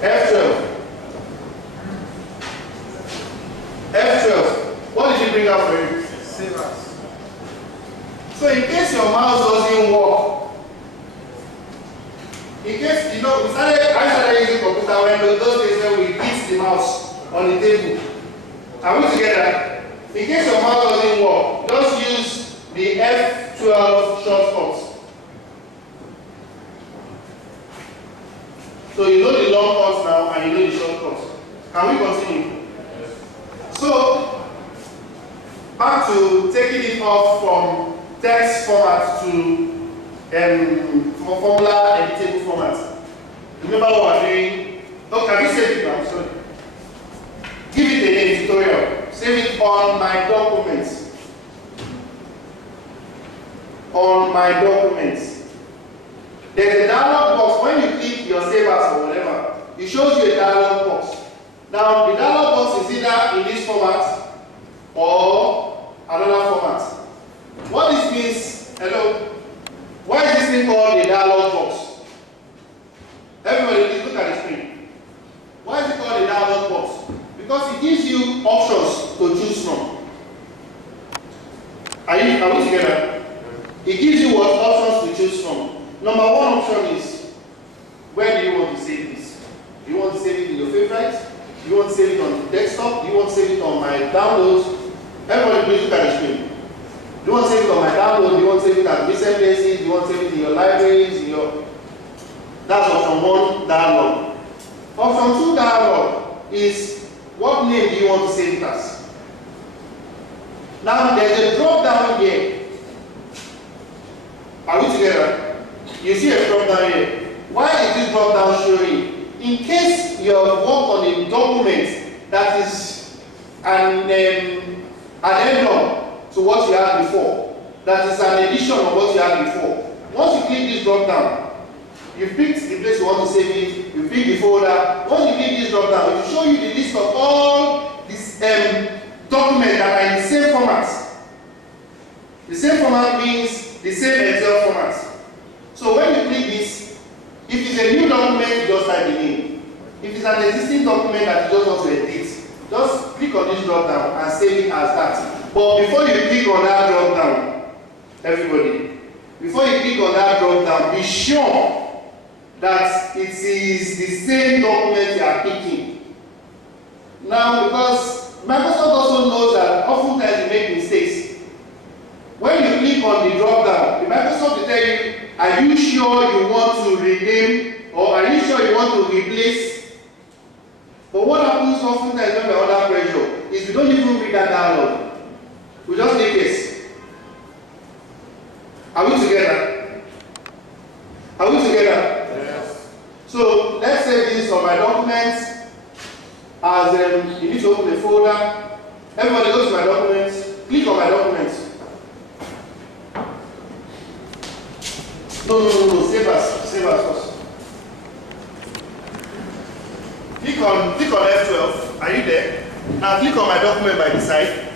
F12. F12. What did you bring out for you? Save as. So in case your mouse doesn't work, in case, you know, I started using computer when those days when we hit the mouse on the table. Are we together? In case your mouse doesn't work, just use the F12 shortcut. So you know the long cuts now and you know the short cuts. Can we continue? Yes. So, back to taking it off from text format to formula editable format. Remember what we're doing? Oh, can we save it now? Sorry. Give it a name, tutorial. Save it on my documents. On my documents. There's a dialog box. When you click your save as or whatever, it shows you a dialog box. Now, the dialog box is either in this format or another format. What this means, hello? Why is this thing called a dialog box? Everybody, please look at the screen. Why is it called a dialog box? Because it gives you options to choose from. Are we together? It gives you what options to choose from. Number one option is, where do you want to save this? Do you want to save it in your favorites? Do you want to save it on the desktop? Do you want to save it on my downloads? Everybody please look at the screen. Do you want to save it on my download? Do you want to save it at recent places? Do you want to save it in your libraries? That's option 1, dialog. Option 2, dialog, is what name do you want to save it as? Now there's a drop down here. Are we together? You see a drop down here. Why is this drop down showing? In case you have worked on a document that is an add-on to what you had before, that is an addition of what you had before. Once you click this drop down, you pick the place you want to save it, you pick the folder. Once you click this drop down, it will show you the list of all these documents that are in the same format. The same format means the same Excel format. So when you click this, if it's a new document, you just type the name. If it's an existing document that you just want to edit, just click on this drop down and save it as that. But before you click on that drop down, everybody, before you click on that drop down, be sure that it is the same document you are picking. Now, because Microsoft also knows that oftentimes you make mistakes. When you click on the drop down, the Microsoft will tell you, are you sure you want to rename or are you sure you want to replace? But what happens oftentimes when we're under pressure is we don't even read that dialog. We just click yes. Are we together? Are we together? Yes. So let's say this on my documents as you need to open the folder. Everybody goes to my documents, click on my documents. No, save as first. Click on F12. Are you there? Now click on my document by the side.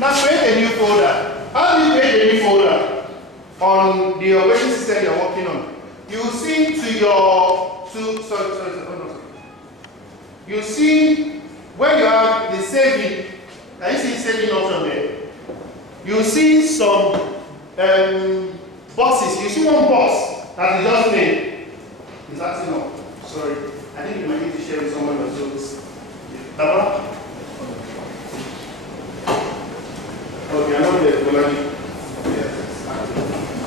Now create a new folder. How do you create a new folder on the operating system you're working on? You see You see when you have the saving. Can you see the saving option there? You see some boxes. You see one box that is just made. Is acting up. Sorry. I think you might need to share with someone else. Tama? Okay, I know the already.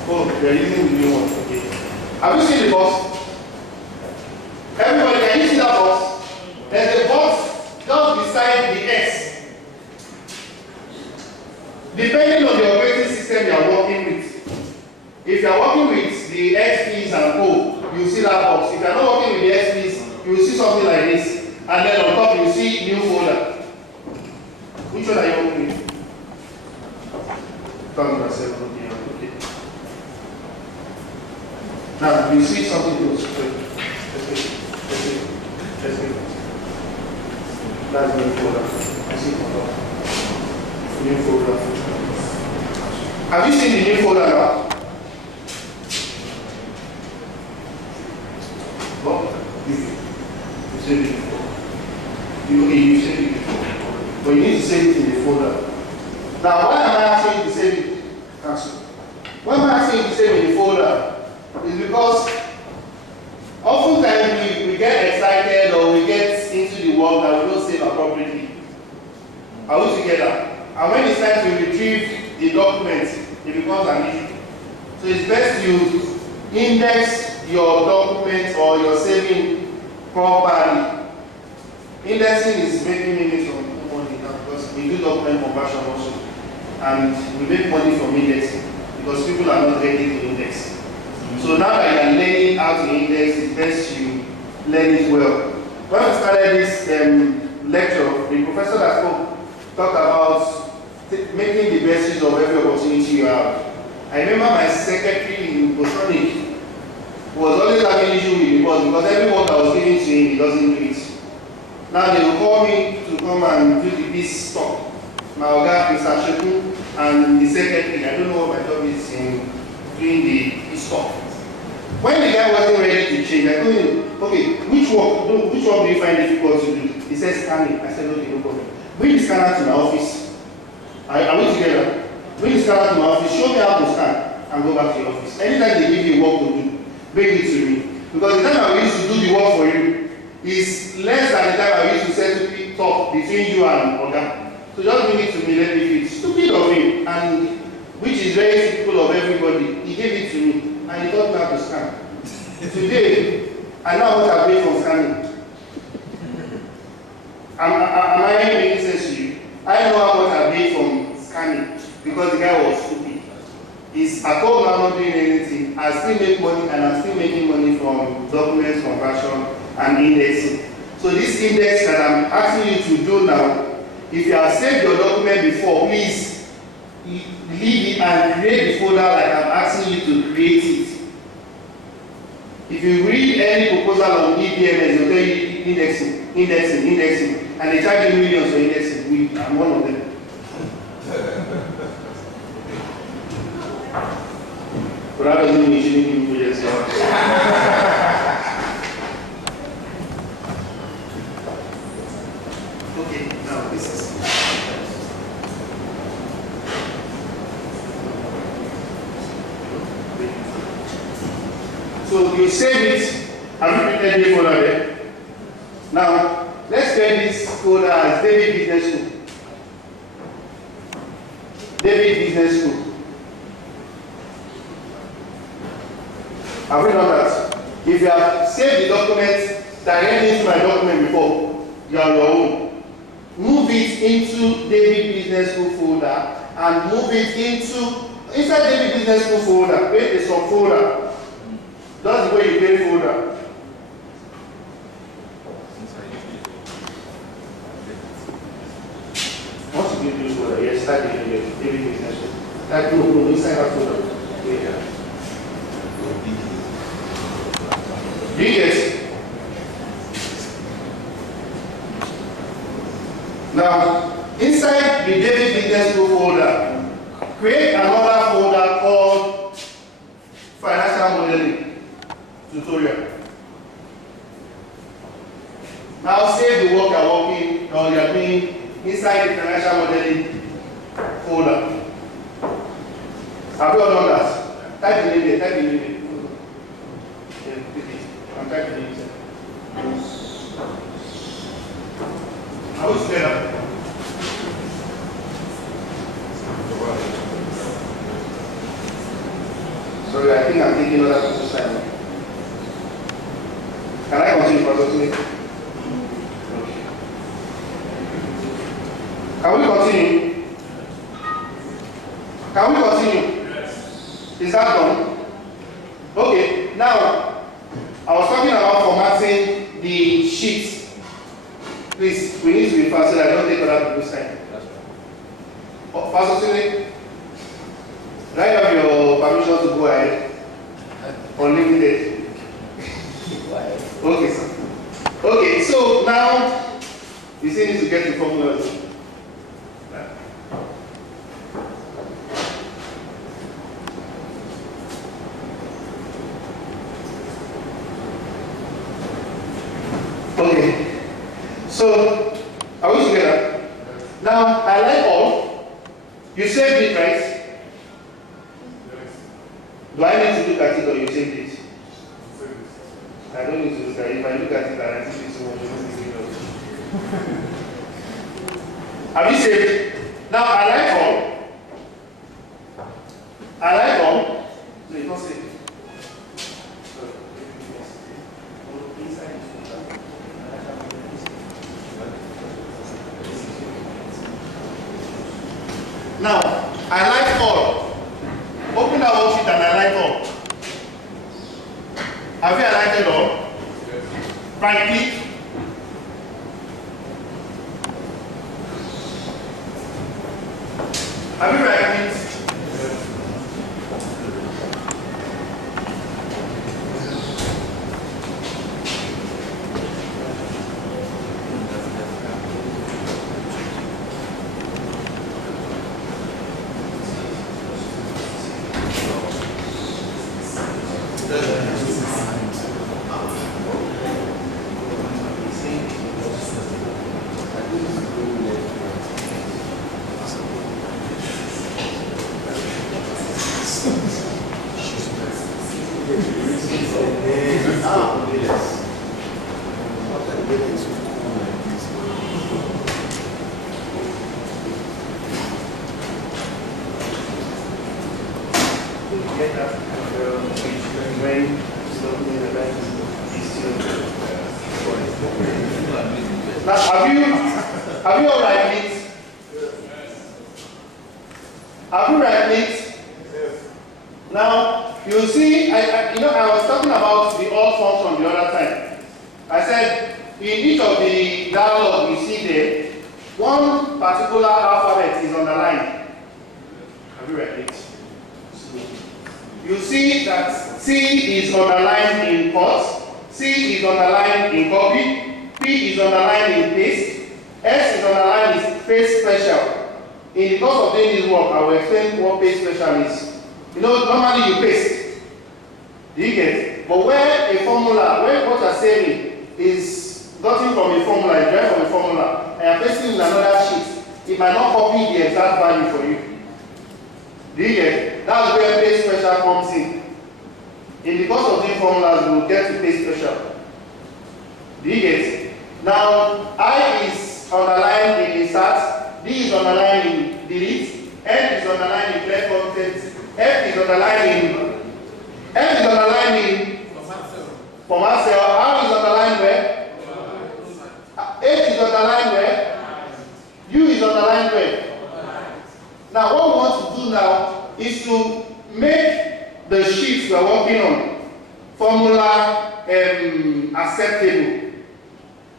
Oh, they're using the new one. Okay. Have you seen the box? Everybody, can you see that box? There's a box just beside the S. Depending on the operating system you are working with. If you are working with the XPs and O, you see that box. If you are not working with the XPs, you will see something like this. And then on top, you see new folder. Which one are you working with? 2007. Okay. Now, you see something else. Let's see. That's new folder. I see folder. New folder. Have you seen the new folder now? Save it before. You save it before. But you need to save it in the folder. Now, why am I asking you to save it? Cancel. Why am I asking you to save it in the folder? It's because oftentimes we get excited or we get into the work that we don't save appropriately. Are we together? And when it's time to retrieve the document, it becomes an issue. So it's best you index your document or your saving properly. Indexing is making me make some money now because we do document conversion also. And we make money from indexing because people are not ready to index. So now that you are learning how to index, it's best you learn it well. When we started this lecture, the professor that talked about making the best use of every opportunity you have. I remember my secretary in Botanic was always having issue with the boss because every work I was giving to him, he doesn't do it. Now they will call me to come and do the piece stop. My Oga, Mr. Sheku, and the secretary, I don't know what my job is in doing the piece stop. When the guy wasn't ready to change, I told him, okay, which work do you find difficult to do? He said scanning. I said, okay, no problem. Bring the scanner to my office. Are we together? Bring the scanner to my office, show me how to scan, and go back to your office. Anytime they give you work to do, bring it to me. Because the time I used to do the work for you is less than the time I used to settle talk between you and Oga. So just bring it to me, let me do it. Stupid of him, and which is very typical of everybody. He gave it to me, and he taught me how to scan. Today, I know what I pay from scanning. Am I making sense to you? I know how much I paid from scanning because the guy was stupid. He's at home, I'm not doing anything. I still make money and I'm still making money from documents, conversion, and indexing. So this index that I'm asking you to do now, if you have saved your document before, please leave it and create the folder like I'm asking you to create it. If you read any proposal on EPMS, they'll tell you indexing, and they charge you millions for indexing. I'm one of them. But that doesn't mean you shouldn't give projects. Okay, now this is. So you save it, have you printed the folder there? Now, let's get this folder as David Business School. David Business School. Have we done that? If you have saved the document directly into my document before, you are your own. Move it into David Business School folder and move it inside David Business School folder. Create a subfolder. That's the way you create folder. Once you create this folder, yes, start the David Business School. That no, inside that folder. Yeah. Do you get it? Now, inside the David Business School folder, create another folder called Financial Modeling Tutorial. Now save the work you're working or you're doing inside the Financial Modeling folder. Have you all done that? Type the name there, I'm typing it. Are we together? Sorry, I think I'm taking other people's time. Can I continue, Pastor Tune? Okay. Can we continue? Can we continue? Yes. Is that done? Okay, now, I was talking about formatting the sheet. Please, we need to be fast so that I don't take other people's time. Oh, Pastor Tune, do I have your permission to go ahead? Unlimited. Okay, sir. Okay, so now you still need to get the formulas. Okay. So, are we together? Now, I like all. You saved it, right? Do I need to look at it or you saved it? I don't need to look at it. If I look at it and I think it's so much, have you saved it? Now, I like all. I like all. So you don't save it. Now, I like all. Open that worksheet and I like all. Have you highlighted all? Yes. Right click. Have you right clicked? Yes. Now, have you all right clicked? Have you right clicked? Yes. Now, you see, I was talking about the all function the other time. I said, in each of the dialogue you see there, one particular alphabet is underlined. Have you right clicked? You see that C is underlined in cut, C is underlined in copy, P is underlined in paste, S is underlined in paste special. In the course of doing this work, I will explain what paste special is. You know, normally you paste. Do you get? But where a formula, where what you're saving is gotten from a formula, is derived from a formula, and you're pasting in another sheet, it might not copy the exact value for you. Do you get? That's where paste special comes in. In the course of doing formulas, we will get to paste special. Do you get? Now, I is underlined in insert, D is underlined in delete, N is underlined in clear content, F is underlined in format cell, R is underlined where? H is underlined where? U is underlined where? Now, what we want to do now is to make the sheets we are working on formula acceptable.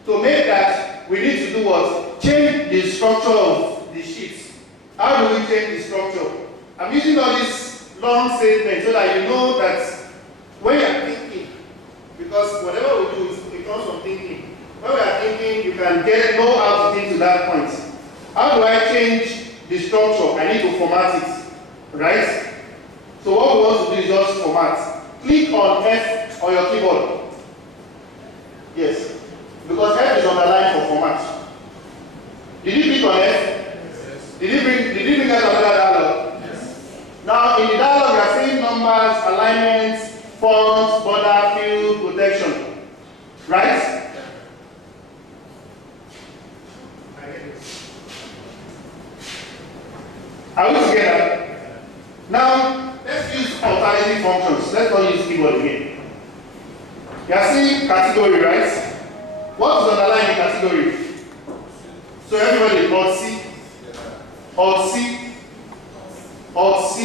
To make that, we need to do what? Change the structure of the sheets. How do we change the structure? I'm using all these long statements so that you know that when you are thinking, because whatever we do, it comes from thinking. When we are thinking, you can know how to think to that point. How do I change the structure? I need to format it, right? So what we want to do is just format. Click on F on your keyboard. Yes. Because F is underlined for format. Did you click on F? Yes. Did you bring out another dialog? Yes. Now in the dialog you are seeing numbers, alignments, fonts, border, field, protection. Right? Yeah. Are we together? Now let's use alternative functions. Let's not use keyboard again. You are seeing category, right? What is underlined in category? So everybody, Alt C, Alt C, Alt C.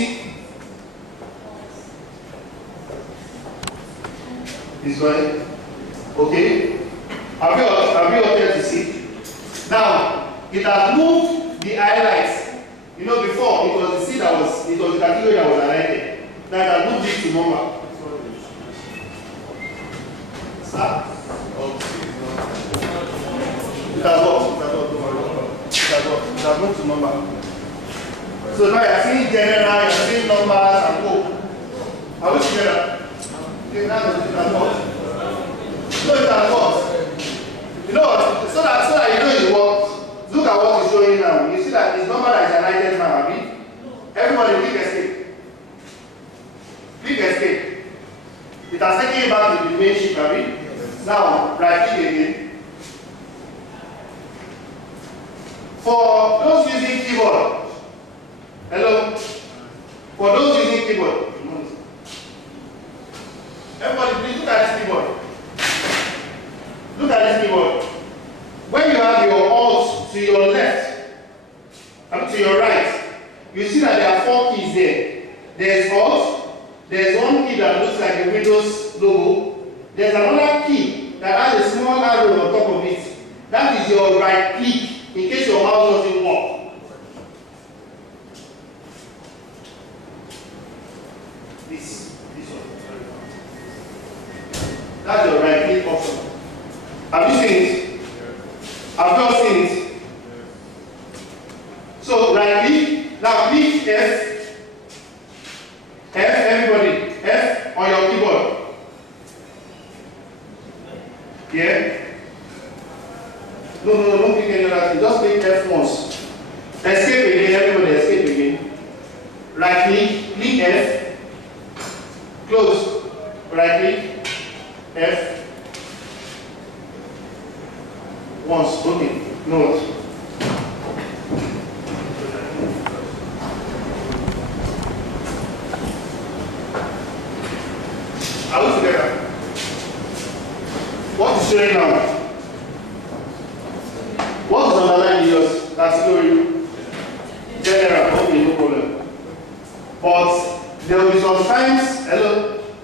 This way. Okay. Have you all to see? Now, it has moved the highlights. You know, before it was the C that was, it was the category that was highlighted. Now it has moved it to number. Start. It has moved to number. So now you are seeing general, you are seeing numbers and go. Are we together? Okay, now it has worked. So it has worked. Everybody click escape. Click escape. It has taken you back to the main sheet, have you? Now, right click again. For those using keyboard, hello? For those using keyboard, everybody please look at this keyboard. Look at this keyboard. When you have your Alt to your left, and to your right, you see that there are 4 keys there. There's Alt, there's one key that looks like a Windows logo, there's another key that has a small arrow on top of it. That is your right click, in case your mouse doesn't work. This one. That's your right click option. Have you seen it? Have you all seen it? So right click, now click F. F, everybody. F on your keyboard. Yeah? No, don't click any other thing. Just click F once. Escape again, everybody escape again. Right click F. Close. Right click F. Once, okay. Note. Are we together? What is showing now? What is underlined in yours? Category? General. Okay, no problem. But there will be some times, hello?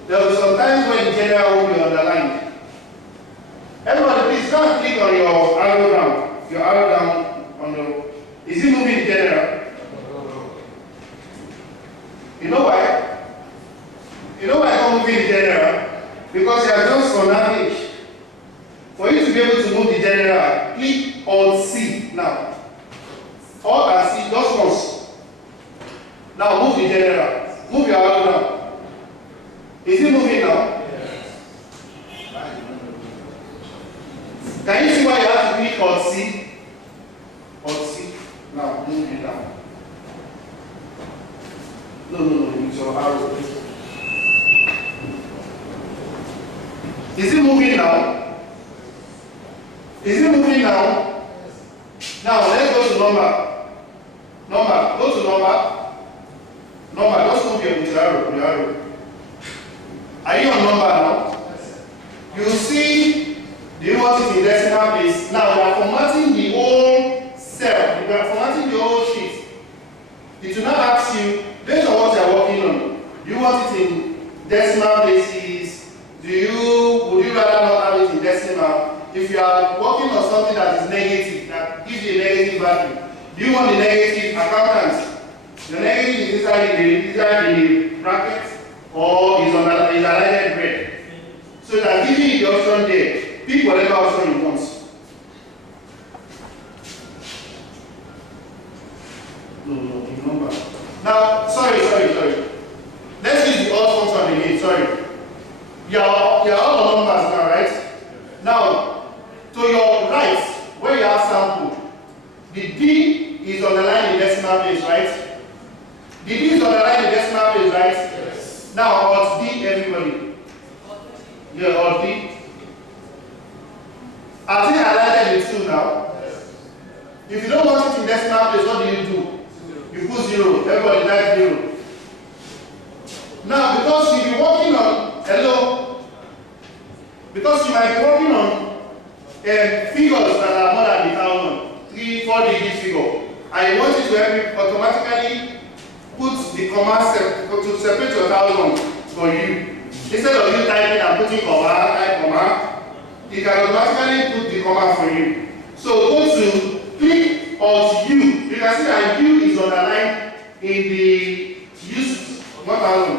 There will be some times when the general will be underlined. Everybody, please go and click on your arrow down. Your arrow down on the. Is it moving in general? You know why? You know why it's not moving in general? Because you are just on that page. For you to be able to move the general, click on C now. Alt and C, just once. Now move the general. Move your arrow down. Is it moving now? Can you see why you have to click on C? On C. Now move it down. No, it's your arrow. Is it moving now? Is it moving now? Now let's go to number. Go to number. Just move your arrow. Are you on number now? You see, do you want it in decimal place? Now we are formatting the whole cell. We are formatting the whole sheet. It will not ask you, based on what you are working on, do you want it in decimal places? Would you rather not have it in decimal? If you are working on something that is negative, that gives you a negative value, do you want the negative accountants? The negative is inside the bracket or is highlighted red. So that giving you the option there, pick whatever option you want. No, in number. Now, sorry. Let's use the alt function again, sorry. You're all on numbers now, right? Now, to your right, where you have sample, the D is on the line in decimal place, right? The D is on the line in decimal place, right? Yes. Now, Alt D, everybody. Yeah, Alt D. Has it highlighted the 2 now? Yes. If you don't want it in decimal place, what do? You put 0. Everybody type 0. Now, because you'll be working on, because you might be working on figures that are more than 1,000, 3-4 digit figure, and you want it to help you automatically put the comma to separate your 1,000 for you. Instead of you typing and putting comma, it can automatically put the comma for you. So go to click Alt U. You can see that U is underlined in the use 1,000.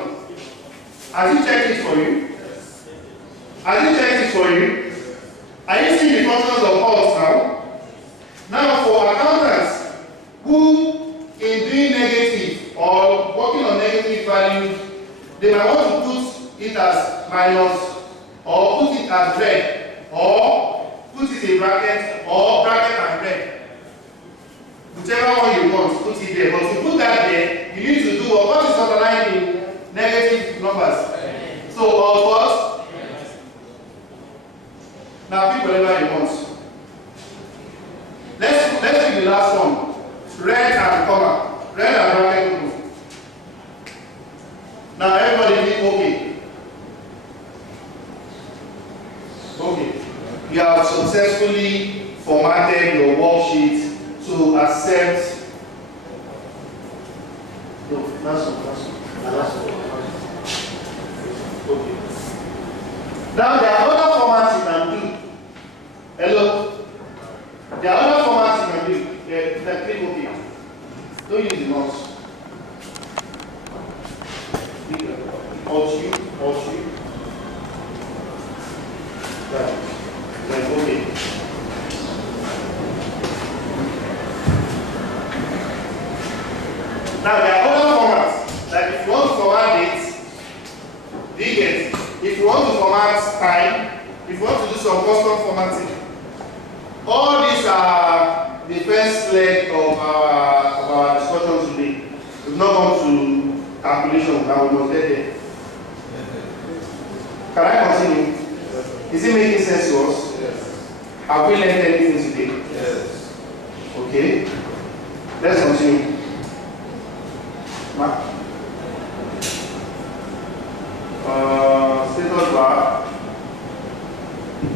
Has it checked it for you? Are you seeing the functions of Alt now? Now for accountants who in doing negative or working on negative values, they might want to put it as minus or put it as red or put it in bracket or bracket and red. Whichever one you want, put it there. But to put that there, you need to do what is underlined in negative numbers. So all what? Now pick whatever you want. Let's pick the last one. Red and comma. Red and bracket. Now everybody click OK. Okay. You have successfully formatted your worksheet to accept. No, that's one. Okay. Now there are other formats you can do. Hello? There are other formats you can do. Yeah, you can click OK. Don't use the mouse. Alt U. Right. Like OK. Now there are other formats. Like if you want to format dates, if you want to format time, if you want to do some custom formatting, all these are the first leg of our discussion today. We've not gone to calculation, now we must get there. Can I continue? Is it making sense to us? Yes. Have we learned anything today? Yes. Okay. Let's continue. Status bar.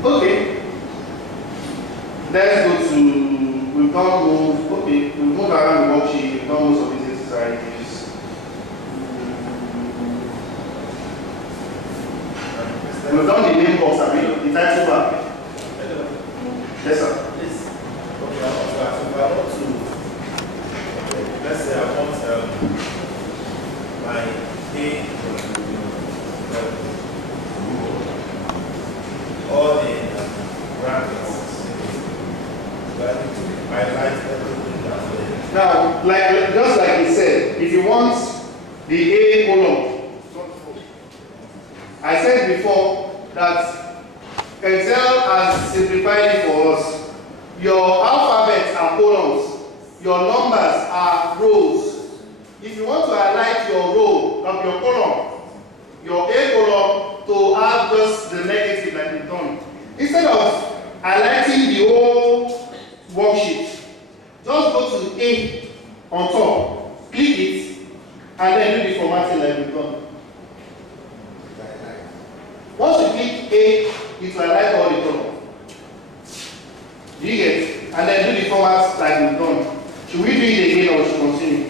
Okay. Let's go to, we've done move, okay, we've moved around the worksheet, we've done most of these exercises. We've done the name box, I mean, the title bar. Yes, sir. Please. Okay, I want to, let's say I want my day all the brackets. So I need to highlight everything that's there. Now, just like he said, if you want the A column, I said before that Excel has simplified it for us. Your alphabets are columns, your numbers are rows. If you want to highlight your row, like your column, your A column, to have just the negative like we've done, instead of highlighting the whole worksheet, just go to A on top, click it, and then do the formatting like we've done. Once you click A, it will highlight all the column. Do you get? And then do the format like we've done. Should we do it again or should we continue?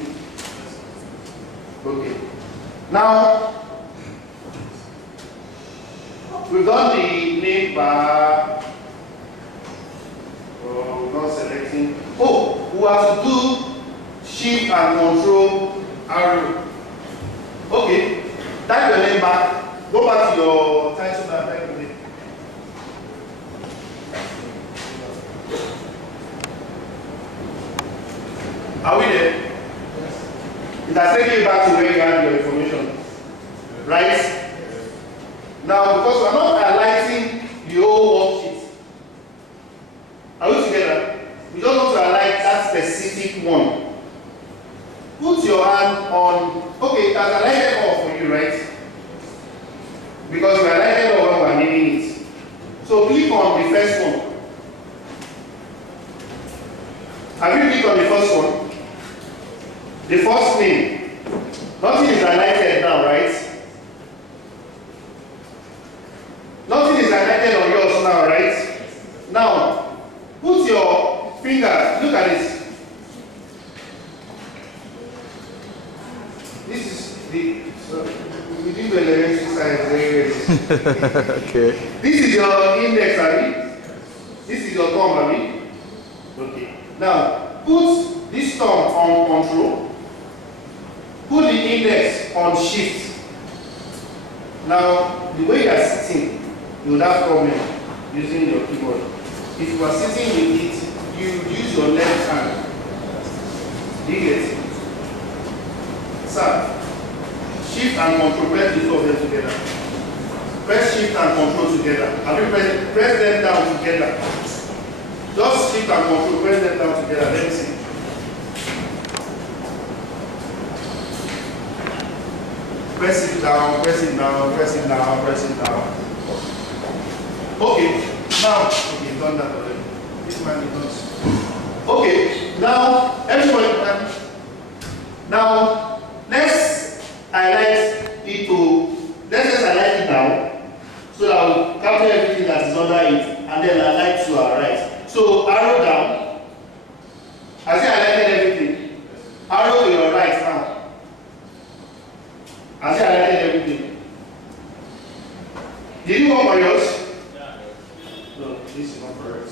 Okay. Now, we've done the name bar. We're not selecting. Oh, we have to do Shift and Control arrow. Okay. Type your name back. Go back to your title and type your name. Are we there? It has taken you back to where you had your information. Right? Now, because we're not highlighting the whole worksheet. Are we together? We just want to highlight that specific one. Put your hand on, okay, it has highlighted all for you, right? Because we highlighted all when we're naming it. So click on the first one. Have you clicked on the first one? The first name. Nothing is highlighted now, right? Nothing is highlighted on yours now, right? Now, put your finger, look at it. This is the, so we did the elementary science. Okay. This is your index, Abby. This is your thumb, Abby. Okay. Now, put this thumb on control. Put the index on shift. Now, the way you are sitting, you will have problem using your keyboard. If you are sitting with it, you use your left hand. Do you get it? Sir, shift and control, press the two of them together. Press shift and control together. Have you press them down together? Just shift and control, press them down together. Let me see. down, press it down, press it down, press it down. Okay, now, okay, you've done that already. This man is not. Okay, now, everybody, now, let's highlight it to, let's just highlight it now, so that we'll capture everything that is under it, and then highlight to our right. So, arrow down. Has it highlighted everything? Arrow to your right now. Has it highlighted everything? Did you work on yours? Yeah. No, this is not correct.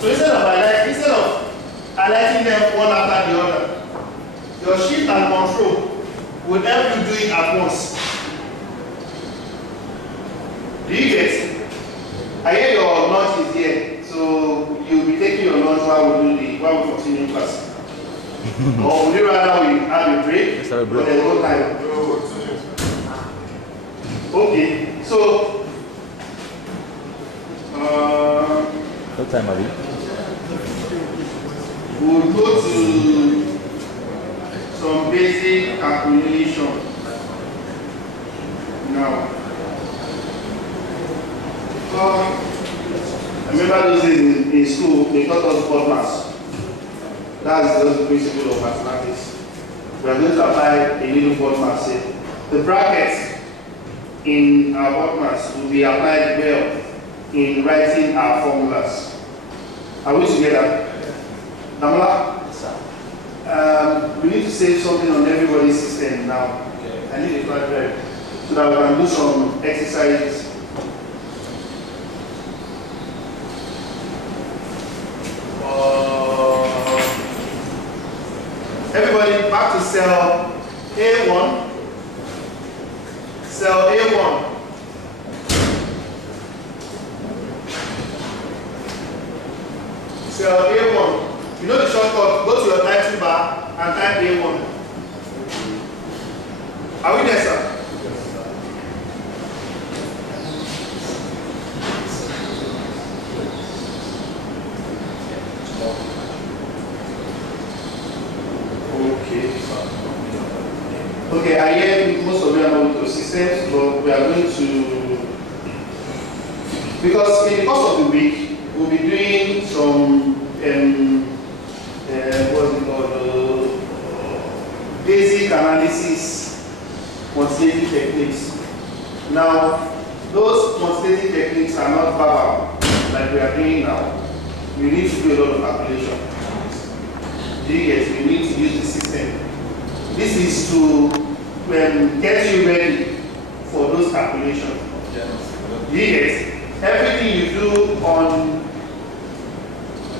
So instead of highlighting them one after the other, your shift and control will help you do it at once. Do you get? I hear your lunch is here, so you'll be taking your lunch while we continue class. Or would you rather we have a break? Let's have a break. But there's no time. Okay, so What time are we? we'll go to some basic calculation now. I remember those days in school, they taught us BODMAS. That's just the principle of mathematics. We are going to apply a little BODMAS here. The brackets in our BODMAS will be applied well in writing our formulas. Are we together? Namla? We need to save something on everybody's system now. Okay. I need a flash drive so that we can do some exercises. Everybody back to cell A1. Cell A1. Cell A1. You know the shortcut, go to your title bar and type A1. Are we there, sir? Okay, I hear most of you are not with systems, but we are going to, because in the course of the week, we'll be doing some, what's it called, basic analysis, quantitative techniques. Now, those quantitative techniques are not verbal, like we are doing now. You need to do a lot of calculation. Yes, you need to use the system. This is to get you ready for those calculations. Yes, everything you do on,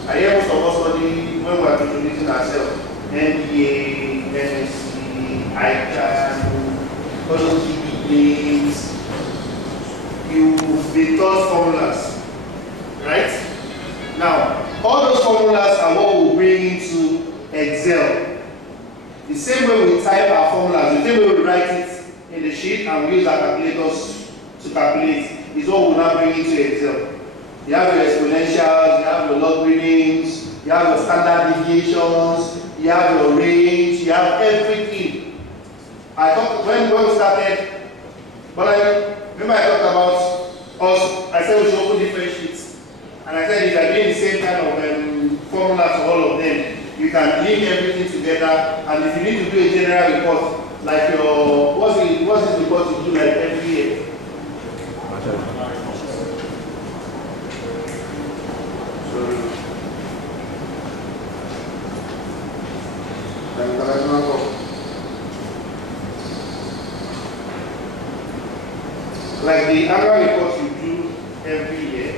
I hear most of us study when we are introducing ourselves, MBA, MSc, ICANN, all those things, you've been taught formulas, right? Now, all those formulas are what we'll bring into Excel. The same way we type our formulas, the same way we write it in the sheet and we use our calculators to calculate is what we'll now bring into Excel. You have your exponentials, you have your logarithms, you have your standard deviations, you have your range, you have everything. I thought when we started, but remember I talked about us, I said we should open different sheets. And I said if you are doing the same kind of formula for all of them, you can link everything together, and if you need to do a general report, like your, what's this report you do like every year? Like the annual report you do every year.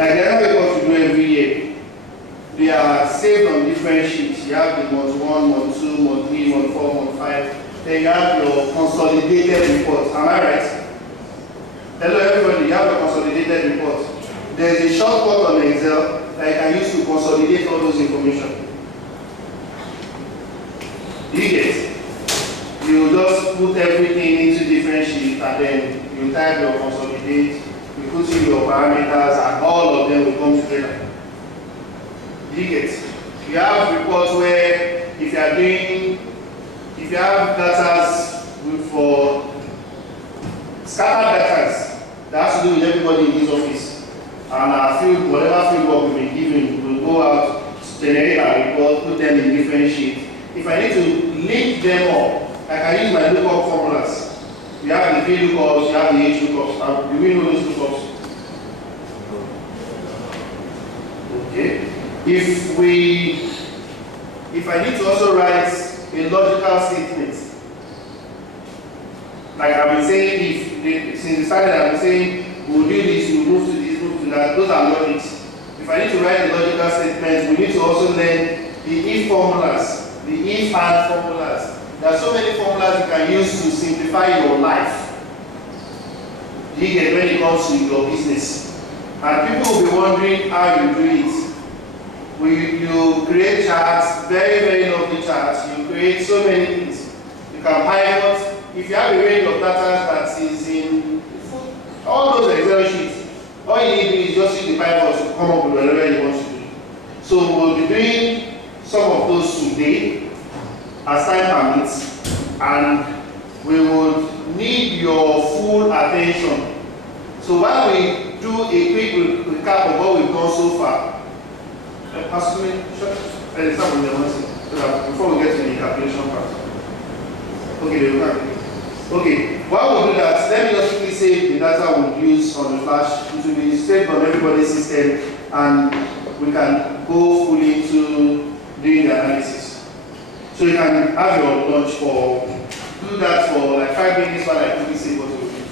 Like the other reports we do every year, they are saved on different sheets. You have the month 1, month 2, month 3, month 4, month 5. Then you have your consolidated report. Am I right? Hello everybody, you have a consolidated report. There is a shortcut on Excel that you can use to consolidate all those information. Do you get? You just put everything into different sheets and then you type your consolidate, you put in your parameters and all of them will come together. Do you get? You have reports where if you have data for scattered data that has to do with everybody in this office, and our field, whatever field work we've been given, we'll go out, generate our report, put them in different sheets. If I need to link them up, I can use my lookup formulas. You have the V lookups, you have the H lookups. Do we know those lookups? Okay. If I need to also write a logical statement, like I've been saying, since the start I've been saying we'll do this, we'll move to this, move to that. Those are logics. If I need to write a logical statement, we need to also learn the if formulas, the if and formulas. There are so many formulas you can use to simplify your life. You get when it comes to your business. And people will be wondering how you do it. You create charts, very, very lovely charts. You create so many things. You can pivot. If you have a range of data that is in all those Excel sheets, all you need to do is just use the pivot to come up with whatever you want to do. So we'll be doing some of those today as time permits, and we would need your full attention. So while we do a quick recap of what we've done so far, before we get to the calculation part. Okay, while we do that, let me just quickly save the data we'll use on the flash. It will be saved on everybody's system, and we can go fully into doing the analysis. So you can have your lunch do that for like 5 minutes while I quickly save what we use.